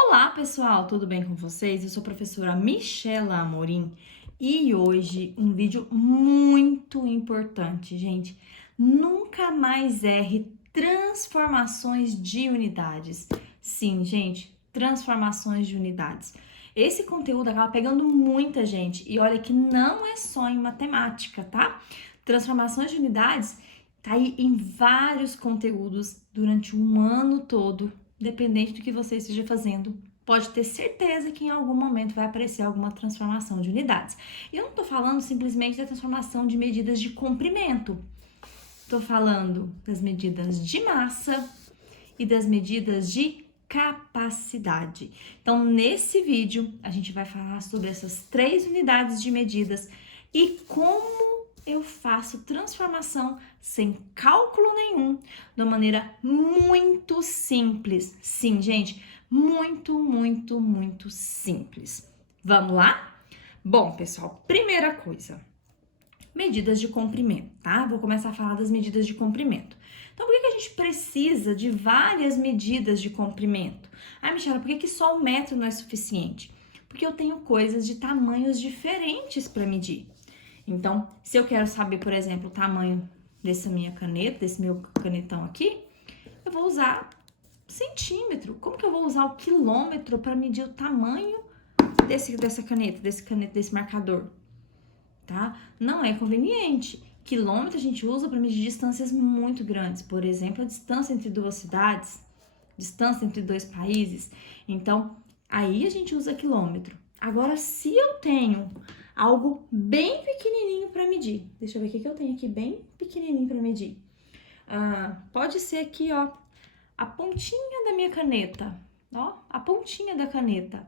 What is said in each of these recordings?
Olá, pessoal, tudo bem com vocês? Eu sou a professora Michela Amorim e hoje um vídeo muito importante, gente. Nunca mais erre transformações de unidades. Sim, gente, transformações de unidades. Esse conteúdo acaba pegando muita gente e olha que não é só em matemática, tá? Transformações de unidades tá aí em vários conteúdos durante um ano todo. Dependente do que você esteja fazendo, pode ter certeza que em algum momento vai aparecer alguma transformação de unidades. E eu não estou falando simplesmente da transformação de medidas de comprimento, estou falando das medidas de massa e das medidas de capacidade. Então, nesse vídeo, a gente vai falar sobre essas três unidades de medidas e como eu faço transformação sem cálculo nenhum, de uma maneira muito simples. Sim, gente, muito simples. Vamos lá? Bom, pessoal, primeira coisa, medidas de comprimento, tá? Vou começar a falar das medidas de comprimento. Então, por que a gente precisa de várias medidas de comprimento? Ah, Michela, por que só o metro não é suficiente? Porque eu tenho coisas de tamanhos diferentes para medir. Então, se eu quero saber, por exemplo, o tamanho dessa minha caneta, desse meu canetão aqui, eu vou usar centímetro. Como que eu vou usar o quilômetro para medir o tamanho dessa caneta, desse marcador? Tá? Não é conveniente. Quilômetro a gente usa para medir distâncias muito grandes, por exemplo, a distância entre duas cidades, distância entre dois países. Então, aí a gente usa quilômetro. Agora, se eu tenho algo bem pequenininho para medir, deixa eu ver o que eu tenho aqui bem pequenininho para medir. Pode ser aqui, ó, a pontinha da minha caneta, ó, a pontinha da caneta.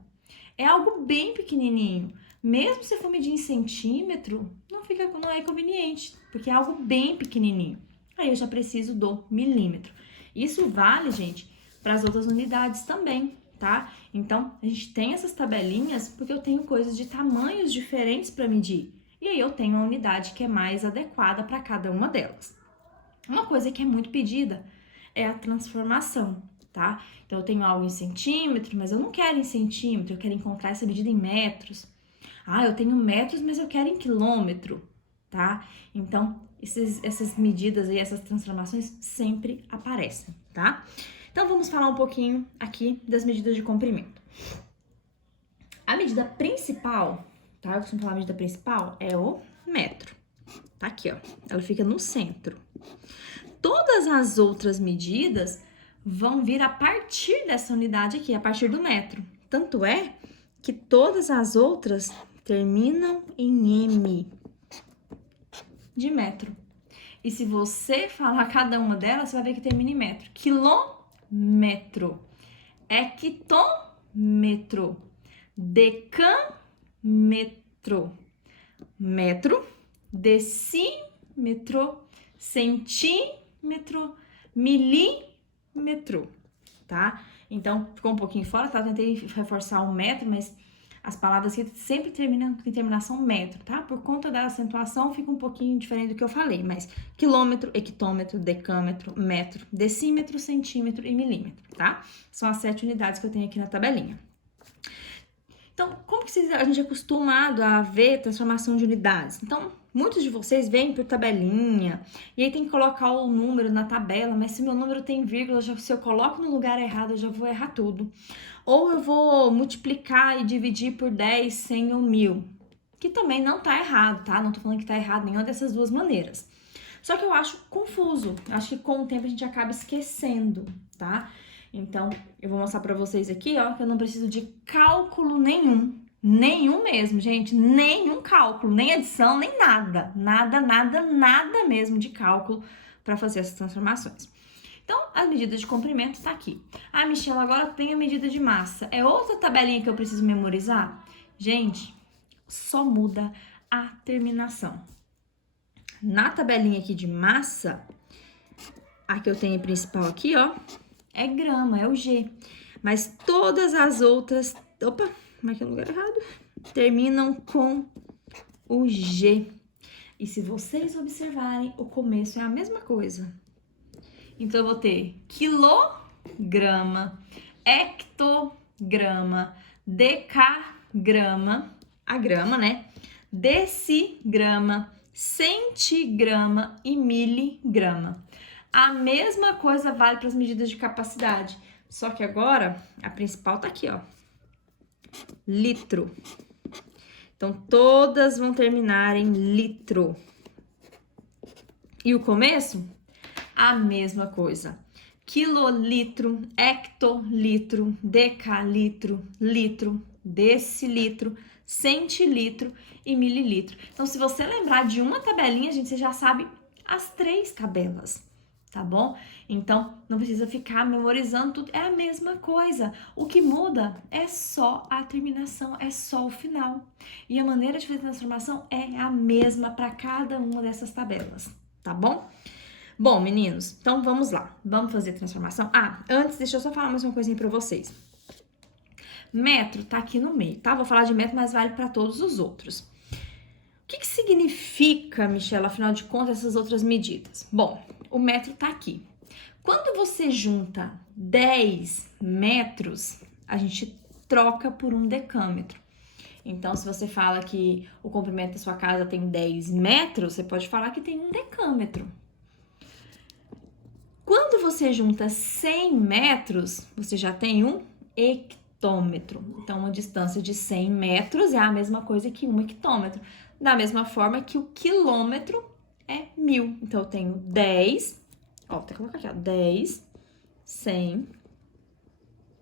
É algo bem pequenininho. Mesmo se for medir em centímetro, não é conveniente, porque é algo bem pequenininho. Aí eu já preciso do milímetro. Isso vale, gente, para as outras unidades também, tá? Então, a gente tem essas tabelinhas porque eu tenho coisas de tamanhos diferentes para medir. E aí eu tenho a unidade que é mais adequada para cada uma delas. Uma coisa que é muito pedida é a transformação, tá? Então, eu tenho algo em centímetro, mas eu não quero em centímetro, eu quero encontrar essa medida em metros. Ah, eu tenho metros, mas eu quero em quilômetro, tá? Então, essas medidas aí, essas transformações sempre aparecem, tá? Então, vamos falar um pouquinho aqui das medidas de comprimento. A medida principal, tá? Eu costumo falar a medida principal é o metro. Tá aqui, ó. Ela fica no centro. Todas as outras medidas vão vir a partir dessa unidade aqui, a partir do metro. Tanto é que todas as outras terminam em M de metro. E se você falar cada uma delas, você vai ver que termina em metro. Quilômetro, hectômetro, decâmetro, metro, decímetro, centímetro, milímetro, tá? Então, ficou um pouquinho fora, tá? Eu tentei reforçar o metro, mas as palavras que sempre terminam com terminação metro, tá? Por conta da acentuação, fica um pouquinho diferente do que eu falei, mas quilômetro, hectômetro, decâmetro, metro, decímetro, centímetro e milímetro, tá? São as 7 unidades que eu tenho aqui na tabelinha. Então, como que a gente é acostumado a ver transformação de unidades? Então, muitos de vocês veem por tabelinha, e aí tem que colocar o número na tabela, mas se meu número tem vírgula, se eu coloco no lugar errado, eu já vou errar tudo. Ou eu vou multiplicar e dividir por 10 sem o 1000, que também não tá errado, tá? Não tô falando que tá errado nenhuma dessas duas maneiras. Só que eu acho confuso, acho que com o tempo a gente acaba esquecendo, tá? Então, eu vou mostrar pra vocês aqui, ó, que eu não preciso de cálculo nenhum. Nenhum mesmo, gente. Nenhum cálculo, nem adição, nem nada. Nada mesmo de cálculo para fazer essas transformações. Então, as medidas de comprimento tá aqui. Ah, Michelle, agora tem a medida de massa. É outra tabelinha que eu preciso memorizar? Gente, só muda a terminação. Na tabelinha aqui de massa, a que eu tenho principal aqui, ó, é grama, é o G. Mas todas as outras... Opa, marquei no lugar errado. Terminam com o G. E se vocês observarem, o começo é a mesma coisa. Então, eu vou ter quilograma, grama, decagrama, a grama, né? Decigrama, centigrama e miligrama. A mesma coisa vale para as medidas de capacidade, só que agora a principal tá aqui, ó. Litro. Então, todas vão terminar em litro. E o começo? A mesma coisa. Quilolitro, hectolitro, decalitro, litro, decilitro, centilitro e mililitro. Então, se você lembrar de uma tabelinha, gente, você já sabe as 3 tabelas, tá bom? Então, não precisa ficar memorizando tudo, é a mesma coisa. O que muda é só a terminação, é só o final. E a maneira de fazer a transformação é a mesma para cada uma dessas tabelas, tá bom? Bom, meninos, então vamos lá. Vamos fazer transformação? Antes, deixa eu só falar mais uma coisinha para vocês. Metro tá aqui no meio, tá? Vou falar de metro, mas vale para todos os outros. O que significa, Michela, afinal de contas, essas outras medidas? Bom, o metro tá aqui. Quando você junta 10 metros, a gente troca por um decâmetro. Então, se você fala que o comprimento da sua casa tem 10 metros, você pode falar que tem um decâmetro. Quando você junta 100 metros, você já tem um hectômetro. Então, uma distância de 100 metros é a mesma coisa que um hectômetro. Da mesma forma que o quilômetro é 1000. Então, eu tenho 10, vou até colocar aqui, ó, 10, 100,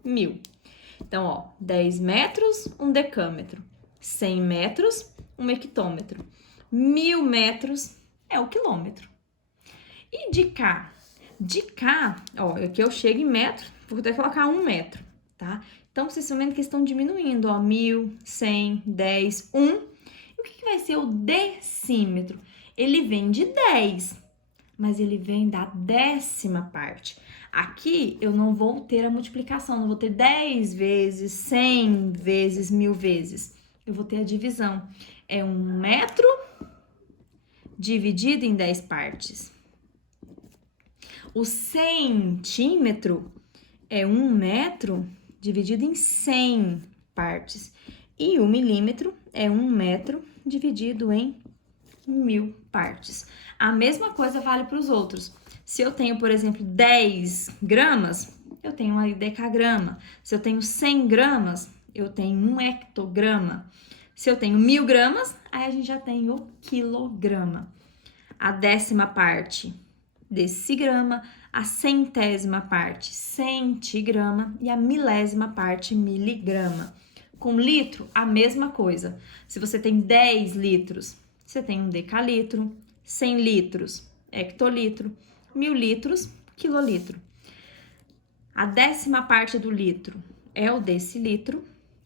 1000. Então, ó, 10 metros, um decâmetro. 100 metros, um hectômetro. 1000 metros é o quilômetro. E de cá? De cá, ó, aqui eu chego em metro, vou até colocar 1 metro, tá? Então, vocês estão vendo que estão diminuindo, ó, 1000, 100, 10, 1. E o que vai ser o decímetro? Ele vem de 10, mas ele vem da 10ª parte. Aqui, eu não vou ter a multiplicação, não vou ter 10 vezes, 100 vezes, 1000 vezes. Eu vou ter a divisão. É 1 metro dividido em 10 partes. O centímetro é 1 metro dividido em 100 partes. E o milímetro é 1 metro dividido em 1000 partes. A mesma coisa vale para os outros. Se eu tenho, por exemplo, 10 gramas, eu tenho uma decagrama. Se eu tenho 100 gramas, eu tenho um hectograma. Se eu tenho 1000 gramas, aí a gente já tem o quilograma. A 10ª parte, decigrama, a 100ª parte, centigrama e a 1000ª parte, miligrama. Com litro, a mesma coisa. Se você tem 10 litros, você tem um decalitro, 100 litros, hectolitro, 1000 litros, quilolitro. A 10ª parte do litro é o decilitro,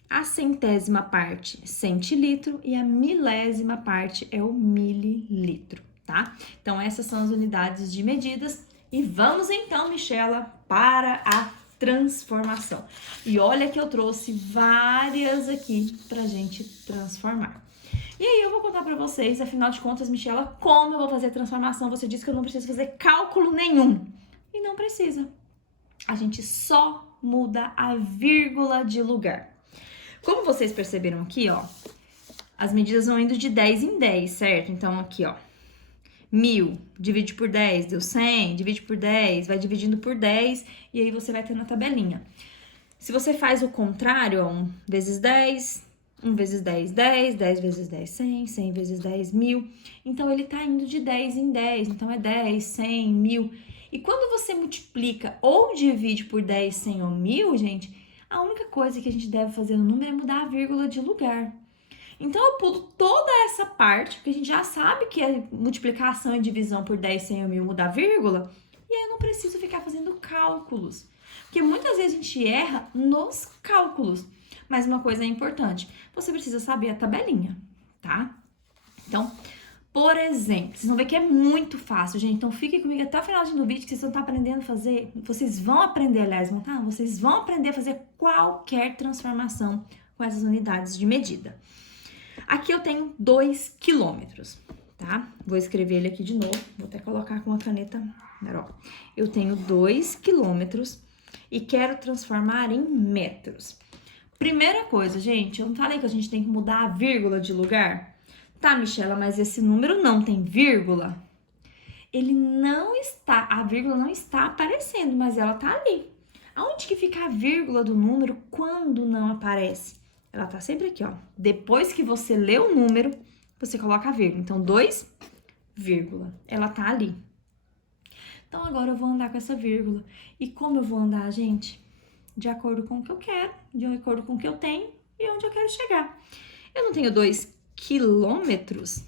a 100ª parte, centilitro e a 1000ª parte é o mililitro. Tá? Então, essas são as unidades de medidas. E vamos então, Michela, para a transformação. E olha que eu trouxe várias aqui pra gente transformar. E aí, eu vou contar pra vocês, afinal de contas, Michela, como eu vou fazer a transformação. Você disse que eu não preciso fazer cálculo nenhum. E não precisa. A gente só muda a vírgula de lugar. Como vocês perceberam aqui, ó, as medidas vão indo de 10 em 10, certo? Então, aqui, ó. 1000, divide por 10, deu 100, divide por 10, vai dividindo por 10 e aí você vai ter na tabelinha. Se você faz o contrário, ó, 1 vezes 10, 1 vezes 10, 10, 10 vezes 10, 100, 100 vezes 10, 1000. Então, ele tá indo de 10 em 10, então é 10, 100, 1000. E quando você multiplica ou divide por 10, 100 ou 1000, gente, a única coisa que a gente deve fazer no número é mudar a vírgula de lugar. Então, eu pulo toda essa parte, porque a gente já sabe que é multiplicação e divisão por 10, 100 ou 1000 mudar vírgula, e aí eu não preciso ficar fazendo cálculos. Porque muitas vezes a gente erra nos cálculos. Mas uma coisa é importante, você precisa saber a tabelinha, tá? Então, por exemplo, vocês vão ver que é muito fácil, gente. Então, fiquem comigo até o final do vídeo, que vocês vão estar aprendendo a fazer. Vocês vão aprender, aliás, vão tá? Vocês vão aprender a fazer qualquer transformação com essas unidades de medida. Aqui eu tenho 2 quilômetros, tá? Vou escrever ele aqui de novo, vou até colocar com a caneta. Ó. Eu tenho 2 quilômetros e quero transformar em metros. Primeira coisa, gente, eu não falei que a gente tem que mudar a vírgula de lugar? Tá, Michela, mas esse número não tem vírgula? Ele não está, a vírgula não está aparecendo, mas ela tá ali. Aonde que fica a vírgula do número quando não aparece? Ela tá sempre aqui, ó. Depois que você lê o número, você coloca a vírgula. Então, 2, vírgula. Ela tá ali. Então, agora eu vou andar com essa vírgula. E como eu vou andar, gente? De acordo com o que eu quero, de acordo com o que eu tenho e onde eu quero chegar. Eu não tenho 2 quilômetros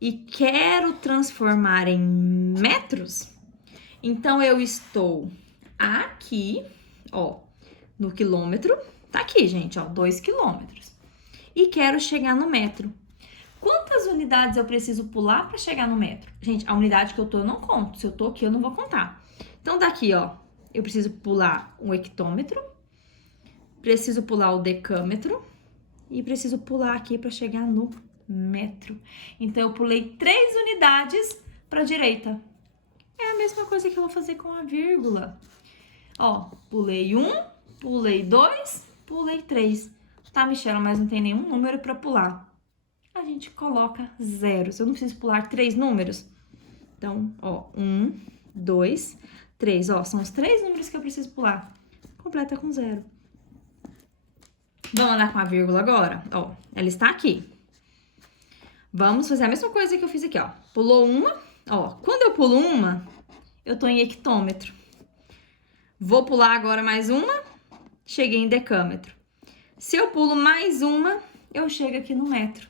e quero transformar em metros? Então, eu estou aqui, ó, no quilômetro. Tá aqui, gente, ó, 2 quilômetros. E quero chegar no metro. Quantas unidades eu preciso pular para chegar no metro? Gente, a unidade que eu tô eu não conto. Se eu tô aqui, eu não vou contar. Então, daqui, ó, eu preciso pular um hectômetro, preciso pular o decâmetro e preciso pular aqui para chegar no metro. Então, eu pulei 3 unidades para a direita. É a mesma coisa que eu vou fazer com a vírgula. Ó, pulei 1, pulei 2, pulei 3. Tá, Michela, mas não tem nenhum número para pular. A gente coloca zeros. Eu não preciso pular 3 números. Então, ó, 1, 2, 3. Ó, são os 3 números que eu preciso pular. Completa com 0. Vamos andar com a vírgula agora? Ó, ela está aqui. Vamos fazer a mesma coisa que eu fiz aqui, ó. Pulou uma. Ó, quando eu pulo uma, eu tô em hectômetro. Vou pular agora mais uma. Cheguei em decâmetro. Se eu pulo mais uma, eu chego aqui no metro.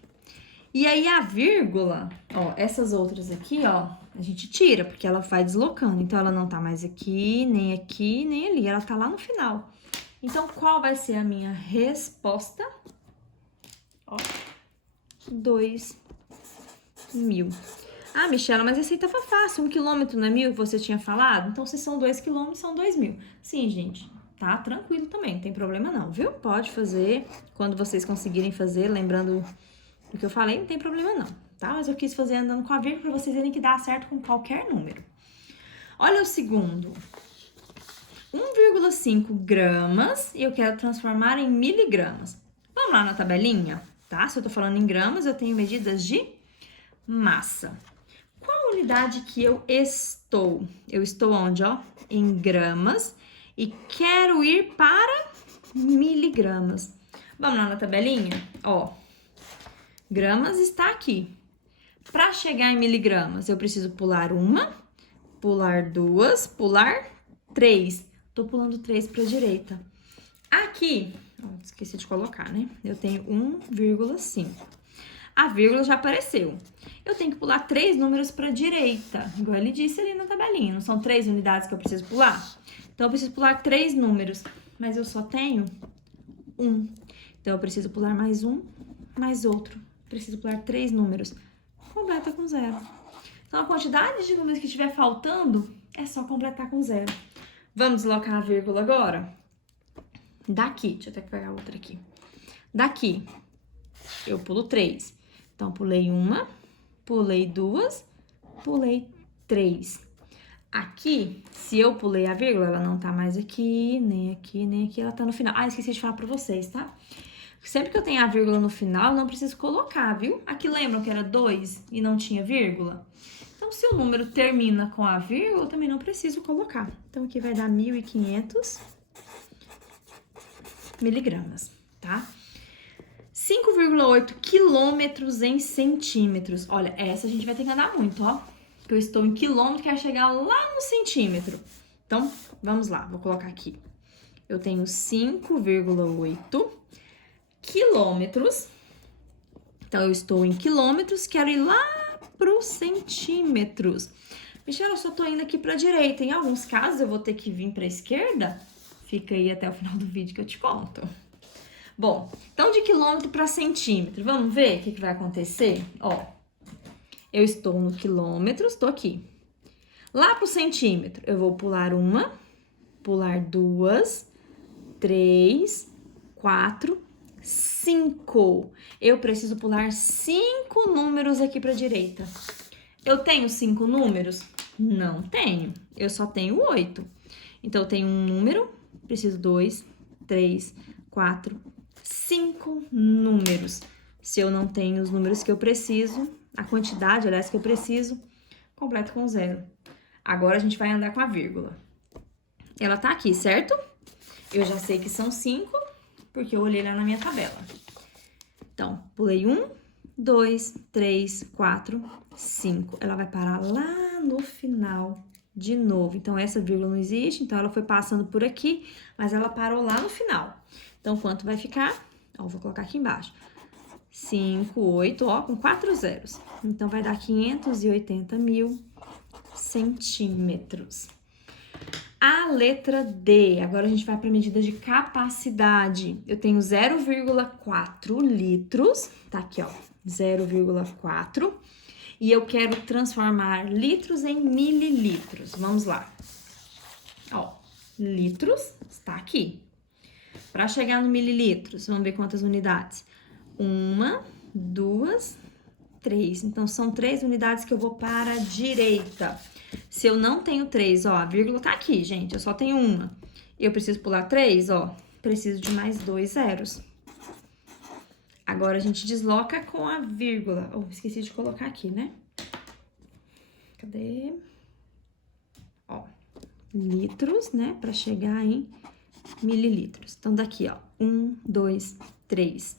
E aí a vírgula, ó, essas outras aqui, ó, a gente tira, porque ela vai deslocando. Então, ela não tá mais aqui, nem ali. Ela tá lá no final. Então, qual vai ser a minha resposta? Ó, 2.000. Ah, Michela, mas esse aí tava fácil. 1 quilômetro não é 1.000 que você tinha falado? Então, se são 2 quilômetros, são 2.000. Sim, gente, tá tranquilo também, não tem problema não, viu? Pode fazer quando vocês conseguirem fazer, lembrando do que eu falei, não tem problema não, tá? Mas eu quis fazer andando com a vírgula pra vocês verem que dá certo com qualquer número. Olha o segundo. 1,5 gramas e eu quero transformar em miligramas. Vamos lá na tabelinha, tá? Se eu tô falando em gramas, eu tenho medidas de massa. Qual a unidade que eu estou? Eu estou onde, ó? Em gramas e quero ir para miligramas. Vamos lá na tabelinha? Ó, gramas está aqui. Para chegar em miligramas, eu preciso pular uma, pular 2, pular 3. Tô pulando 3 para a direita. Aqui, ó, esqueci de colocar, né? Eu tenho 1,5. A vírgula já apareceu. Eu tenho que pular 3 números para a direita, igual ele disse ali na tabelinha. Não são 3 unidades que eu preciso pular? Então, eu preciso pular 3 números, mas eu só tenho 1. Então, eu preciso pular mais um, mais outro. Preciso pular 3 números. Completa com 0. Então, a quantidade de números que estiver faltando é só completar com 0. Vamos deslocar a vírgula agora? Daqui, deixa eu até pegar outra aqui. Daqui, eu pulo 3. Então, pulei uma, pulei 2, pulei 3. Aqui, se eu pulei a vírgula, ela não tá mais aqui, nem aqui, nem aqui, ela tá no final. Ah, esqueci de falar pra vocês, tá? Sempre que eu tenho a vírgula no final, eu não preciso colocar, viu? Aqui lembram que era 2 e não tinha vírgula? Então, se o número termina com a vírgula, eu também não preciso colocar. Então, aqui vai dar 1.500 miligramas, tá? 5,8 quilômetros em centímetros. Olha, essa a gente vai ter que andar muito, ó. Que eu estou em quilômetro, quero chegar lá no centímetro. Então, vamos lá, vou colocar aqui. Eu tenho 5,8 quilômetros. Então, eu estou em quilômetros, quero ir lá para os centímetros. Michela, eu só tô indo aqui para a direita. Em alguns casos, eu vou ter que vir para a esquerda. Fica aí até o final do vídeo que eu te conto. Bom, então de quilômetro para centímetro, vamos ver o que vai acontecer? Ó, eu estou no quilômetro, estou aqui. Lá pro centímetro, eu vou pular uma, pular 2, 3, 4, 5. Eu preciso pular 5 números aqui para a direita. Eu tenho 5 números? Não tenho. Eu só tenho 8. Então, eu tenho um número, preciso 2, 3, 4, 5 números. Se eu não tenho os números que eu preciso, a quantidade, aliás, que eu preciso, completo com 0. Agora, a gente vai andar com a vírgula. Ela tá aqui, certo? Eu já sei que são 5, porque eu olhei lá na minha tabela. Então, pulei 1, 2, 3, 4, 5. Ela vai parar lá no final de novo. Então, essa vírgula não existe, então ela foi passando por aqui, mas ela parou lá no final. Então, quanto vai ficar? Ó, vou colocar aqui embaixo. 5, 8, ó, com 4 zeros. Então, vai dar 580 mil centímetros. A letra D, agora a gente vai para a medida de capacidade. Eu tenho 0,4 litros, tá aqui, ó, 0,4. E eu quero transformar litros em mililitros. Vamos lá. Ó, litros está aqui. Para chegar no mililitros, vamos ver quantas unidades. 1, 2, 3. Então, são 3 unidades que eu vou para a direita. Se eu não tenho 3, ó, a vírgula tá aqui, gente, eu só tenho uma. Eu preciso pular 3, ó, preciso de mais 2 zeros. Agora, a gente desloca com a vírgula. Oh, esqueci de colocar aqui, né? Cadê? Ó, litros, né, para chegar em mililitros. Então, daqui, ó, 1, 2, 3.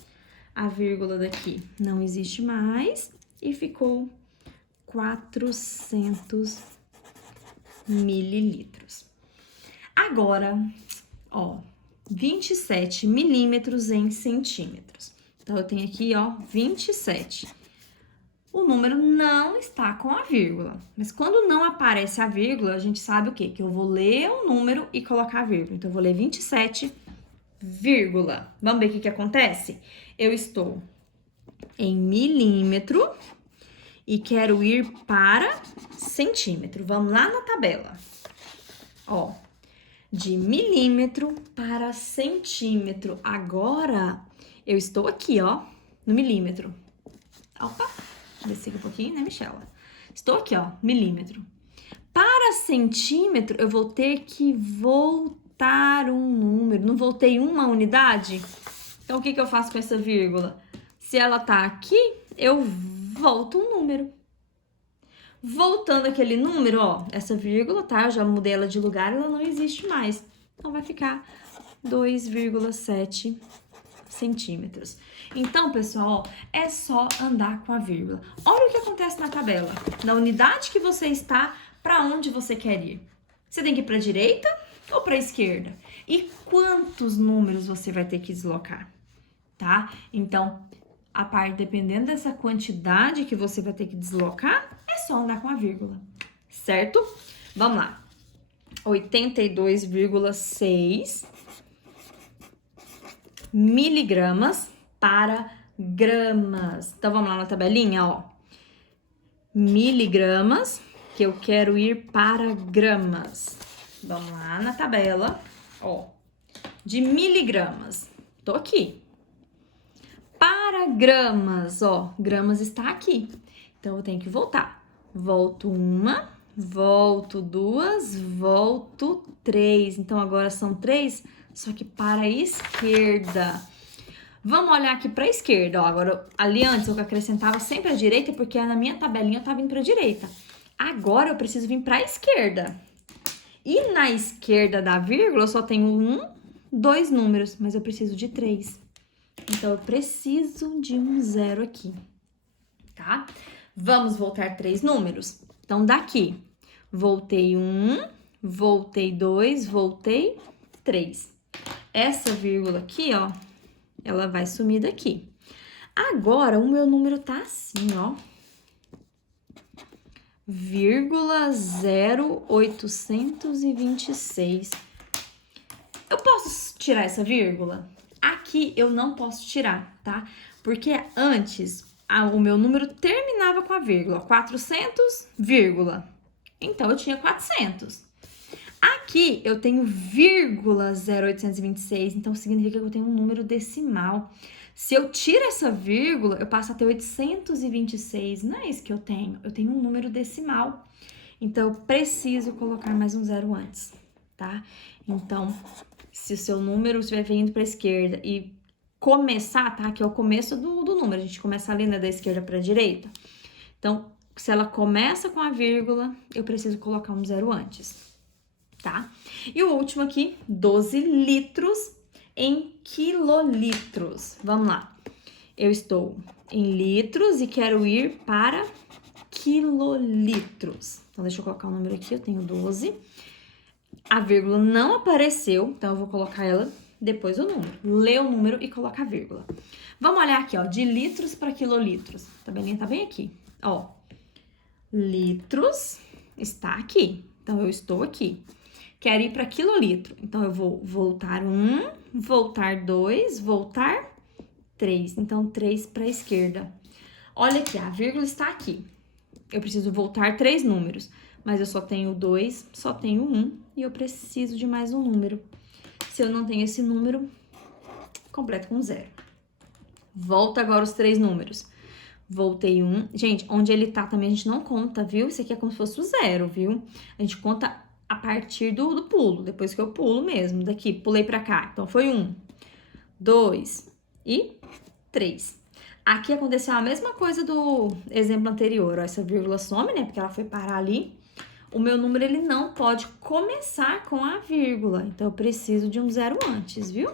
A vírgula daqui não existe mais e ficou 400 mililitros. Agora, ó, 27 milímetros em centímetros. Então, eu tenho aqui, ó, 27. O número não está com a vírgula. Mas quando não aparece a vírgula, a gente sabe o quê? Que eu vou ler o número e colocar a vírgula. Então, eu vou ler 27, vírgula. Vamos ver o que acontece? Eu estou em milímetro e quero ir para centímetro. Vamos lá na tabela. Ó, de milímetro para centímetro. Agora, eu estou aqui, ó, no milímetro. Opa, desci aqui um pouquinho, né, Michela? Estou aqui, ó, milímetro. Para centímetro, eu vou ter que voltar um número. Não voltei uma unidade? Então, o que eu faço com essa vírgula? Se ela tá aqui, eu volto um número. Voltando aquele número, ó, essa vírgula, tá? Eu já mudei ela de lugar, ela não existe mais. Então, vai ficar 2,7 centímetros. Então, pessoal, ó, é só andar com a vírgula. Olha o que acontece na tabela. Na unidade que você está, para onde você quer ir? Você tem que ir para a direita ou para a esquerda? E quantos números você vai ter que deslocar? Tá? Então, dependendo dessa quantidade que você vai ter que deslocar, é só andar com a vírgula, certo? Vamos lá. 82,6 miligramas para gramas. Então, vamos lá na tabelinha, ó. Miligramas, que eu quero ir para gramas. Vamos lá na tabela, ó. De miligramas. Tô aqui. Para gramas, ó, gramas está aqui. Então, eu tenho que voltar. Volto 1, volto 2, volto 3. Então, agora são 3, só que para a esquerda. Vamos olhar aqui para a esquerda, ó. Agora, ali antes eu acrescentava sempre a direita, porque na minha tabelinha eu tava vindo para a direita. Agora, eu preciso vir para a esquerda. E na esquerda da vírgula, eu só tenho 2 números, mas eu preciso de 3. Então, eu preciso de um 0 aqui, tá? Vamos voltar 3 números? Então, daqui, voltei 1, voltei 2, voltei 3. Essa vírgula aqui, ó, ela vai sumir daqui. Agora, o meu número tá assim, ó. Vírgula 0,826. Eu posso tirar essa vírgula? Aqui eu não posso tirar, tá? Porque antes o meu número terminava com a vírgula, 400, vírgula. Então, eu tinha 400. Aqui eu tenho vírgula 0,826, então significa que eu tenho um número decimal. Se eu tiro essa vírgula, eu passo a ter 826. Não é isso que eu tenho um número decimal. Então, eu preciso colocar mais um 0 antes, tá? Então, Se o seu número estiver vindo para a esquerda e começar, tá? Que é o começo do número, a gente começa ali, né, da esquerda para a direita. Então, se ela começa com a vírgula, eu preciso colocar um zero antes, tá? E o último aqui, 12 litros em quilolitros. Vamos lá. Eu estou em litros e quero ir para quilolitros. Então, deixa eu colocar o número aqui, eu tenho 12. A vírgula não apareceu, então eu vou colocar ela depois do número. Lê o número e coloca a vírgula. Vamos olhar aqui, ó, de litros para quilolitros. A tabelinha tá bem aqui, ó. Litros está aqui, então eu estou aqui. Quero ir para quilolitro, então eu vou voltar 1, voltar 2, voltar 3. Então, 3 para a esquerda. Olha aqui, a vírgula está aqui. Eu preciso voltar 3 números, mas eu só tenho 2, só tenho 1 e eu preciso de mais um número. Se eu não tenho esse número, completo com 0. Volta agora os 3 números. Voltei 1. Gente, onde ele tá também a gente não conta, viu? Isso aqui é como se fosse o 0, viu? A gente conta a partir do pulo, depois que eu pulo mesmo. Daqui, pulei pra cá. Então, foi 1, 2 e 3. Aqui aconteceu a mesma coisa do exemplo anterior. Ó, essa vírgula some, né? Porque ela foi parar ali. O meu número, ele não pode começar com a vírgula. Então, eu preciso de um zero antes, viu?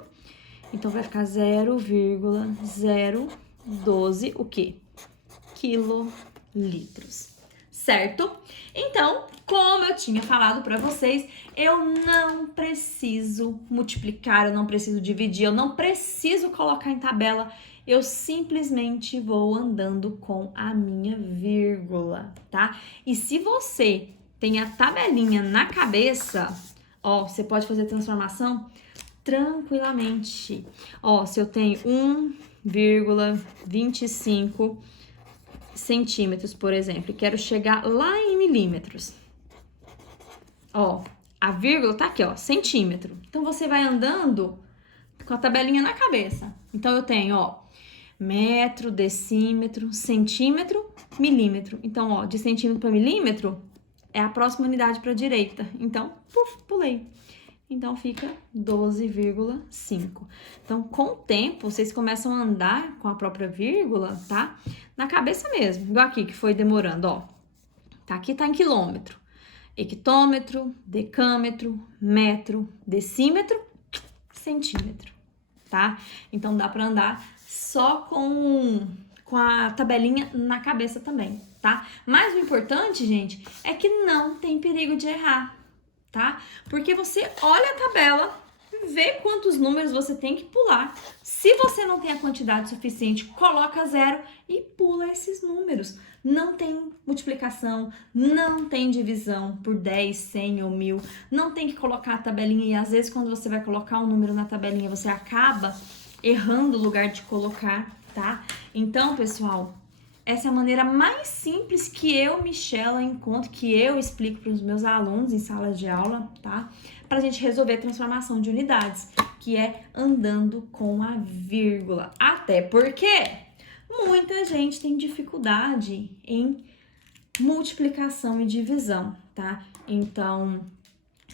Então, vai ficar 0,012, o quê? Quilolitros, certo? Então, como eu tinha falado para vocês, eu não preciso multiplicar, eu não preciso dividir, eu não preciso colocar em tabela, eu simplesmente vou andando com a minha vírgula, tá? E se você tem a tabelinha na cabeça, ó, você pode fazer transformação tranquilamente. Ó, se eu tenho 1,25 centímetros, por exemplo, e quero chegar lá em milímetros. Ó, a vírgula tá aqui, ó, centímetro. Então, você vai andando com a tabelinha na cabeça. Então, eu tenho, ó, metro, decímetro, centímetro, milímetro. Então, ó, de centímetro para milímetro é a próxima unidade para a direita. Então, puf, pulei. Então, fica 12,5. Então, com o tempo, vocês começam a andar com a própria vírgula, tá? Na cabeça mesmo. Igual aqui, que foi demorando, ó. Tá, aqui tá em quilômetro. Hectômetro, decâmetro, metro, decímetro, centímetro, tá? Então, dá pra andar só com a tabelinha na cabeça também, tá? Mas o importante, gente, é que não tem perigo de errar, tá? Porque você olha a tabela, vê quantos números você tem que pular. Se você não tem a quantidade suficiente, coloca 0 e pula esses números. Não tem multiplicação, não tem divisão por 10, 100 ou 1000. Não tem que colocar a tabelinha e às vezes quando você vai colocar um número na tabelinha, você acaba errando o lugar de colocar, tá? Então, pessoal, essa é a maneira mais simples que eu, Michela, encontro, que eu explico para os meus alunos em sala de aula, tá? Pra gente resolver a transformação de unidades, que é andando com a vírgula. Até porque muita gente tem dificuldade em multiplicação e divisão, tá? Então,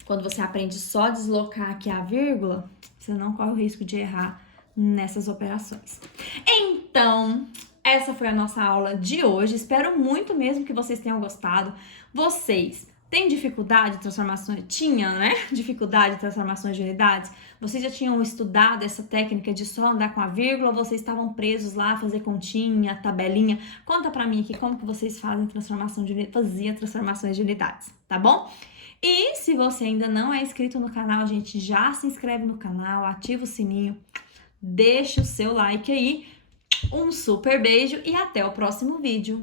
quando você aprende só a deslocar aqui a vírgula, você não corre o risco de errar nessas operações. Então, essa foi a nossa aula de hoje. Espero muito mesmo que vocês tenham gostado. Vocês têm dificuldade de transformações? Tinham, né? Dificuldade de transformações de unidades? Vocês já tinham estudado essa técnica de só andar com a vírgula? Ou vocês estavam presos lá a fazer continha, tabelinha? Conta pra mim aqui como que vocês fazem transformação de unidades, fazia transformações de unidades, tá bom? E se você ainda não é inscrito no canal, gente, já se inscreve no canal, ativa o sininho, deixa o seu like aí. Um super beijo e até o próximo vídeo.